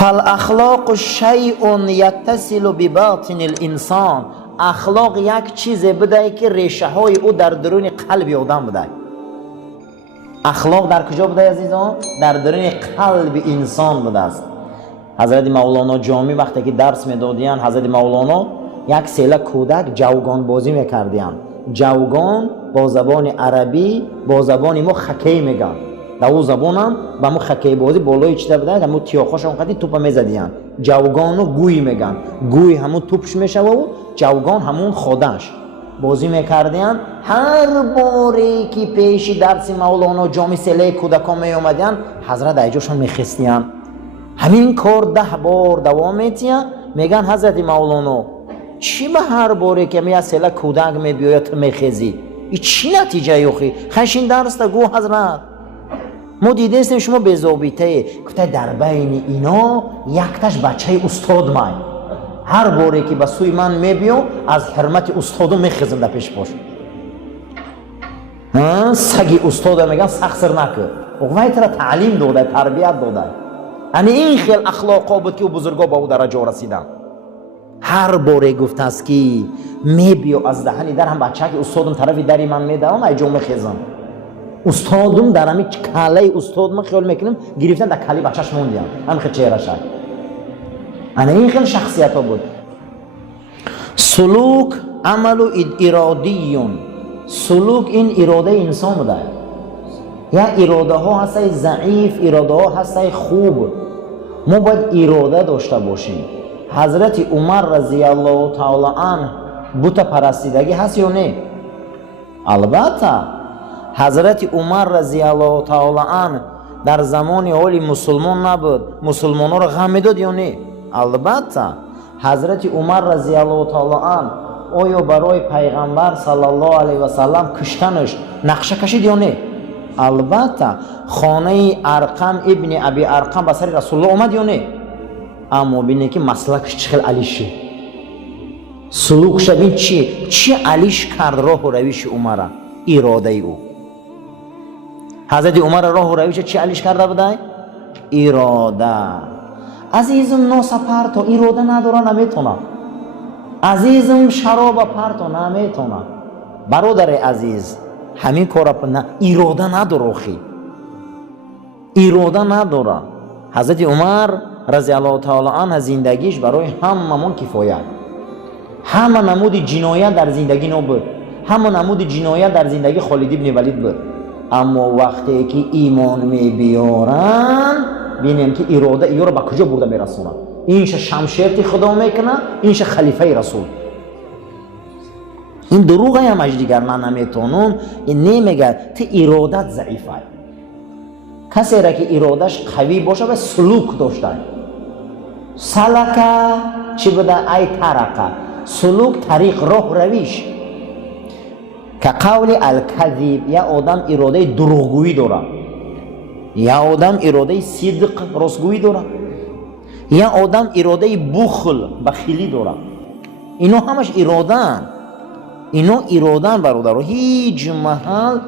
فالاخلاق شیء یتصل بباطن الانسان. اخلاق یک چیز بوده که ریشه های او در درون قلب آدم بوده. اخلاق در کجا بوده عزیزان؟ در درون قلب انسان بوده است. حضرت مولانا جامی وقتی که درس میدادیان، حضرت مولانا یک سیله کودک جوگان بازی میکردیان. جوگان با زبان عربی با زبان ما خکی میگن. در او زبان هم با مو خکی بازی بالای چیده بوده، در مو تیاخوش هم قدی توپ میزدیان. جوگانو گوی میگن. گوی همون توپش میشه و جوگان همون خودش بازی میکردیان. هر باری که پیش درس مولانا جامی سیله کودکان میومدیان، حضرت ایجاشون میخستیان. همین کار 10 بار دوام میتیان. میگن حضرت مولانا چی به هر باری که می از سیله کودک میبیاید میخیزی؟ ای چی نتیجه یوخی؟ خشین درس تا گو حضرت ما دیدیم شما به ضابطه که در بین اینا یکتاش بچه استاد من. هر باری که به سوی من میبیو از حرمت استادو میخیزم در پیش باش. سگی استاد میگن سخسر نکن. وقتی ترا تعلیم داده، تربیت داده. یعنی این خیل اخلاقا بود که بزرگا با او درجه رسیدن. هر باره گفته است که میبیو از دهنی در هم بچه که استادم طرفی دری من میدهم ایجا میخیزم. استادم در همی کله استاد من خیال میکنم گرفتن در کله بچهش موندیم. هم خیلی چهره شد. این خیلی شخصیت ها بود. سلوک عمل و ارادیون. سلوک این اراده انسان بوده. یا اراده ها هسته ضعیف، اراده ها هسته خوب. ما باید اراده داشته باشیم. حضرت عمر رضی الله تعالی عنه بت پرستیدگی هست یا نه؟ البته حضرت عمر رضی الله تعالی عنه در زمان حال مسلمان نبود، مسلمان ها را غم میداد یا نه؟ البته حضرت عمر رضی الله تعالی عنه آیا برای پیغمبر صلی الله علیه و سلم کشتنش نقشه کشید یا نه؟ البته خانه ارقم ابن ابی ارقم به سر رسول الله آمد یا نه؟ اما بینه که مسلکش چخیل علیشه، سلوکش بین چی علیش کرد راه و رویش عمره؟ اراده او. حضرت عمر راه و رویش چی علیش کرده بوده؟ اراده. عزیزم نوسه پرتا اراده نداره نمیتونه. عزیزم شراب پرتا نمیتونه. برادر عزیز همین کارا نه، اراده نداره. خی اراده نداره. حضرت عمر رضی الله تعالی عنه زندگیش برای هممون کفایت. همه نمود جنایت در زندگی نبود، همه نمود جنایت در زندگی خالد ابن ولید بود. اما وقتی که ایمان میبیارن بینیم که اراده ایو رو به کجا برده میرسونن. اینش شمشیرتی خدا میکنه، اینش خلیفه رسول. این دروغ هم اج دیگر من نمیتونم. این نمیگه تی ارادت ضعیفه. کسی را که ارادش قوی باشه و سلوک داشته. سلکه چی بوده؟ ای ترقه. سلوک طریق راه رویش. که قول الکذب، یا آدم اراده دروغگویی داره، یا آدم اراده صدق راستگویی داره، یا آدم اراده بخل بخیلی داره. اینا همش اراده‌اند. اینا اراده‌اند برادر. هیچ محل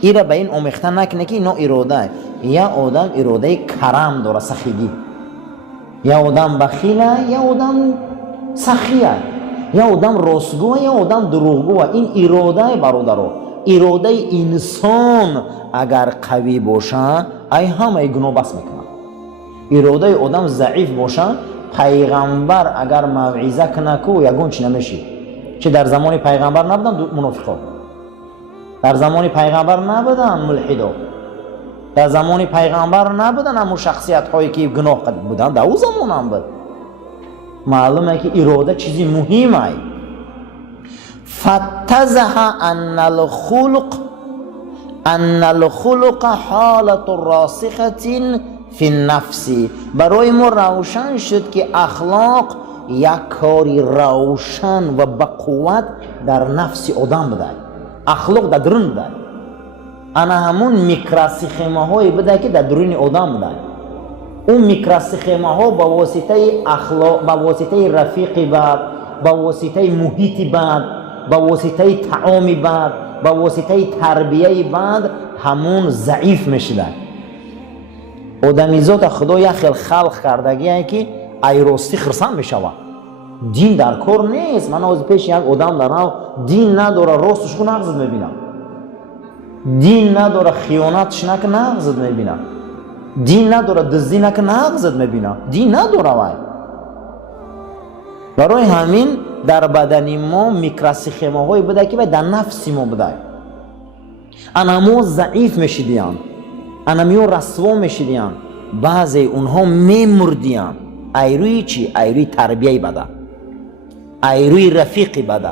ایرا به این آمیخته نکنه که اینا اراده. یا آدم اراده کرم داره، سخیگی، یا آدم بخیله، یا آدم سخیه، یا آدم راستگوه، یا آدم دروغگوه. این اراده برادر. اراده انسان اگر قوی باشه ای همه گناه بس میکنه. اراده آدم ضعیف باشه پیغمبر اگر موعظه کنه کو یگون چی نمیشه. چه در زمان پیغمبر نبودن منافقا، در زمان پیغمبر نبودن ملحدا، در زمان پیغمبر نبودن همون شخصیت هایی که گناه بودن، در او زمان هم بود. معلومه که اراده چیزی مهمه. فتزح ان الخلق حالت راسخه فی النفس. برای ما روشن شد که اخلاق یک کاری روشن و بقوت در نفس آدم بده. اخلاق در درون بده. انا همون میکروسیخمه هایی بده که در درون آدم بده. اون میکروسیخمه ها با واسطه اخلاق، با واسطه رفیق بد، با واسطه محیط بد، با واسطه طعام بد، با واسطه تربیه بد همون ضعیف میشدن. آدمیزاد خدا یک خیل خلق کردگیه که ای راستی خرسند میشوه. دین در کار نیست. من از پیش یک آدم دارم دین نداره راستش کو نقضت میبینم، دین نداره خیانتش نک نقضت میبینم، دین نداره دزدی نک نقضت میبینم، دین نداره. وای برای همین در بدن ما میکروسیخمه های بوده که در نفس ما بوده. انمو ضعیف میشیدیان، انمیو رسوا میشیدیان، بعضی اونها میمردیان. ایروی چی؟ ایروی تربیهی بده، ایروی رفیقی بده،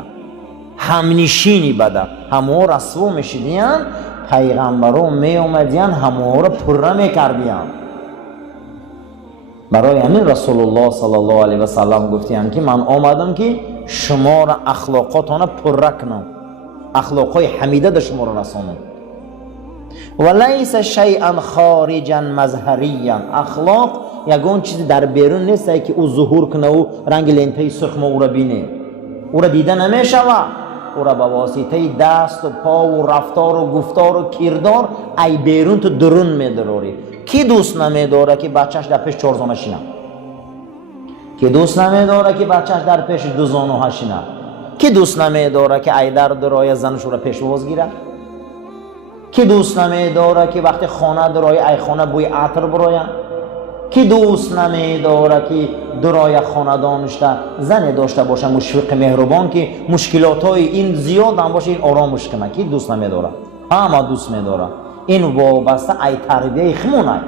همنشینی بده، همه رسوا میشیدیان. پیغمبران می اومدیان همه را پره میکردیان. برای همین رسول الله صلی الله علیه و سلم گفتیان که من آمدم که شما را اخلاقاتانه پره کنم، اخلاقای حمیده در شما را رسانم. ولیس شیئا خارجا مظهریا، اخلاق یگان چیزی در بیرون نیست که او ظهور کنه و رنگ لنته سرخ او را بینه، او را دیده نمیشوه. او را به واسطه دست و پا و رفتار و گفتار و کردار ای بیرون تو درون میداری. کی دوست نمیداره که بچهش در پیش چهار زانو شینه؟ کی دوست نمیداره که بچهش در پیش دو زانو شینه؟ کی دوست نمیداره که ای در درای زنش را پیش باز گیره؟ کی دوست نمیداره که وقتی خانه درای ای خانه بوی عطر برایم؟ کی دوست نمیداره که درای خاندانش زن داشته باشه مشفق مهربان که مشکلات های این زیاد هم باشه این آرامش کنه؟ کی دوست نمیداره؟ همه دوست میداره. این وابسته ای تربیه خمونه.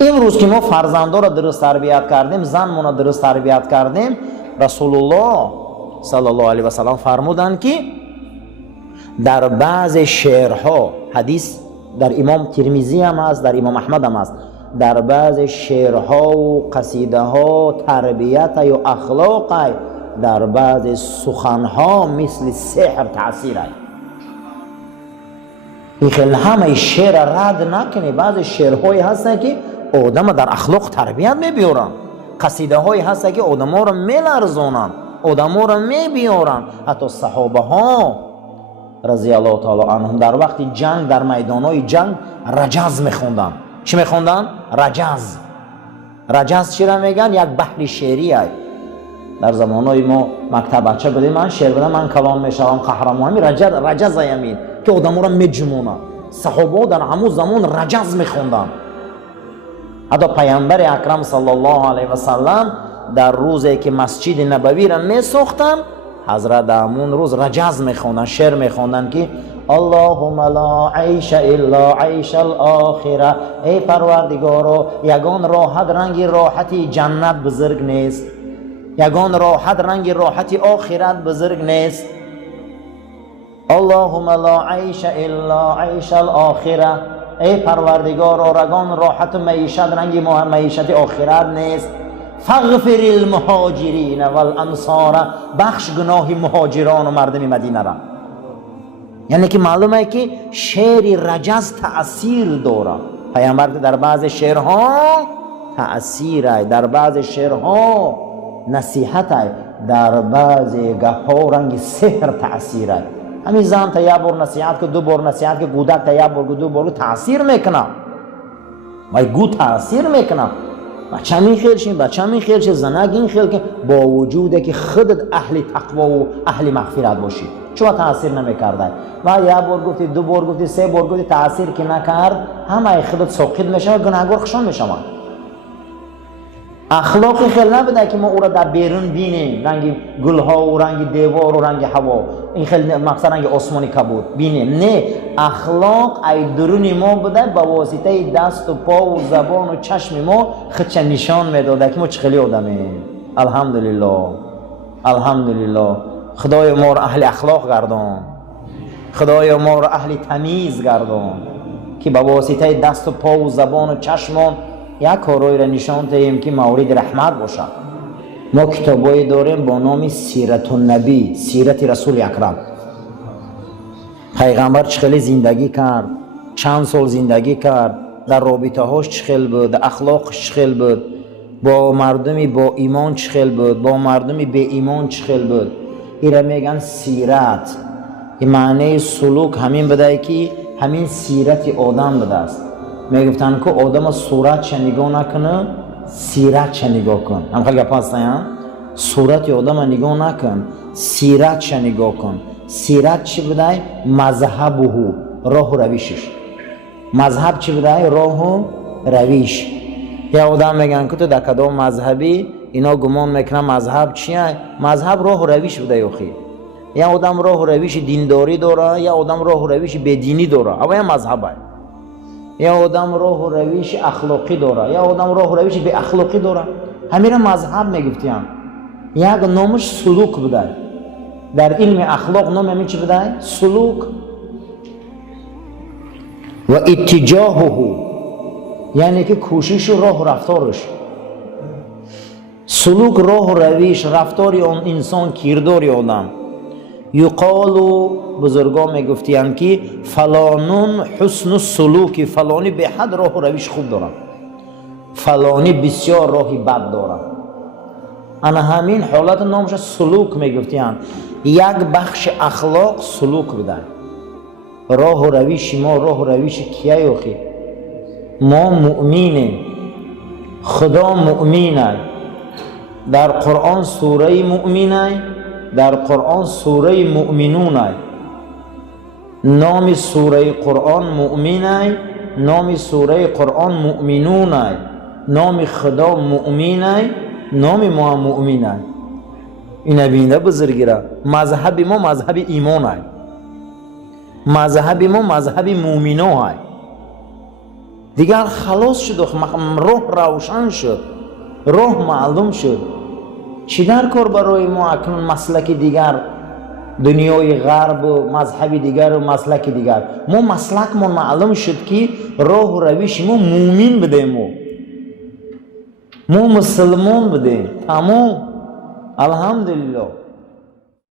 امروز که ما فرزندا را درست تربیت کردیم، زنمون را درست تربیت کردیم، رسول الله صلی الله علیه و سلم فرمودند که در بعض شعرها، حدیث در امام ترمذی هم هست، در امام احمد هم هست، در بعض شعرها و قصیده ها تربیت یا اخلاق، در بعض سخنها مثل سحر تاثیر است. این خیلی همه شعر رد نکنی. بعض شعرهایی هستن که آدم در اخلاق تربیت میبیارن، قصیده هایی هستن که آدم ها را میلرزونن، آدم ها را میبیارن. حتی صحابه ها رضی الله تعالی عنهم در وقت جنگ، در میدان های جنگ رجز میخوندن. چی میخوندن؟ رجز. رجز چی را میگن؟ یک بحر شعری است. در زمانهای ما مکتب بچه بودیم، من شعر بدم، من کلام میشوم قهرمان. همین رجز یمین که آدم را میجمونه. صحابه در همون زمان رجز میخوندن. حتی پیامبر اکرم صلی الله علیه و سلم در روزی که مسجد نبوی را میساختن، حضرت همون روز رجز میخوندن، شعر میخوندن که اللهم لا عیش الا عیش الاخره. ای پروردگارا، یگان راحت رنگی راحتی جنت بزرگ نیست، یگان راحت رنگی راحتی آخرت بزرگ نیست. اللهم لا عیش الا عیش الاخره. ای پروردگارا، رگان راحت و معیشت رنگی معیشت آخرت نیست. فاغفر المهاجرین والانصار. بخش گناه مهاجران و مردم مدینه را. یعنی که معلومه که شعر رجز تأثیر داره. پیامبر در بعض شعرها تأثیر است، در بعض شعرها نصیحت است، در بعض گپ‌ها رنگ سحر تأثیر است. همین زن تا یک بار نصیحت که، دو بار نصیحت که، کودک تا یک بار دو بار تأثیر میکنه. وای گو تأثیر میکنه. بچه می خیل شین، بچه می خیل شین، زنک این خیل که با وجوده که خودت اهل تقوا و اهل مغفرت باشی، چرا تأثیر نمیکرده؟ و یک بار گفتی، دو بار گفتی، سه بار گفتی، تأثیر که نکرد، همه خودت ساقط میشه و گناهگار خشن میشه. اخلاقی خیلی نبوده که ما او را در بیرون بینیم، رنگ گلها و رنگ دیوار و رنگ هوا، این خیلی مقصد رنگ آسمانی کبود بینیم. نه، اخلاق ای درون ما بوده، با واسطه دست و پا و زبان و چشم ما خودش نشان میداده که ما چه خیلی آدمیم. الحمدلله، الحمدلله. خدای ما را اهل اخلاق گردان، خدای ما را اهل تمیز گردان که با واسطه دست و پا و زبان و چشمان یک کارایی را نشان دهیم که مورد رحمت باشه. ما کتابایی داریم با نام سیرت النبی، سیرت رسول اکرم. پیغمبر چخیلی زندگی کرد، چند سال زندگی کرد، در رابطه هاش چخیل بود، در اخلاقش چخیل بود، با مردمی با ایمان چخیل بود، با مردمی به ایمان چخیل بود. این را میگن سیرت. این معنی سلوک همین بده که همین سیرت آدم بده است. میگفتن که آدم صورتش نگاه نکنه، سیرتش نگاه کن. هم خیلی گپ هستن. صورت آدم نگاه نکن، سیرتش نگاه کن. سیرت چی بوده؟ مذهبه، راه و رویشش. مذهب چی بوده؟ راه و رویش. یا آدم میگن که تو در کدام مذهبی، اینا گمان میکنن مذهب چیه؟ مذهب راه و رویش بوده یخی. یا آدم راه و رویش دینداری داره، یا آدم راه و رویش بدینی داره، اما این مذهبه. یا آدم راه و رویش اخلاقی داره، یا آدم راه و رویش به اخلاقی داره. همین را مذهب میگفتیم. یک نامش سلوک بوده. در علم اخلاق نام همین چی بوده؟ سلوک. و اتجاهه، یعنی که کوشش و راه و رفتارش. سلوک راه و رویش، رفتاری اون انسان، کرداری آدم. یقالو، بزرگان میگفتیم که فلانون حسن السلوک، فلانی به حد راه و رویش خوب دارن، فلانی بسیار راهی بد دارن. انا همین حالت نامش سلوک میگفتیم. یک بخش اخلاق سلوک بودن. راه و رویش ما، راه و رویش کیه یوخی؟ ما مؤمنیم، خدا مؤمنه. در قرآن سوره مؤمنه، در قرآن سوره مؤمنونه. نام سوره قرآن مؤمنه، نام سوره قرآن مؤمنونه. نام خدا مؤمنه، نام ما مؤمنه. این بینده بزرگیره. مذهب ما مذهب ایمانه، مذهب ما مذهب مؤمنه. دیگر خلاص شد، روح روشن شد، روح معلوم شد. چی در کار برای ما اکنون مسلک دیگر، دنیای غرب و مذهب دیگر و مسلک دیگر؟ ما مسلک ما معلوم شد که راه و رویش ما مومن بدیم، ما مسلمان بدیم. تمام. الحمدلله.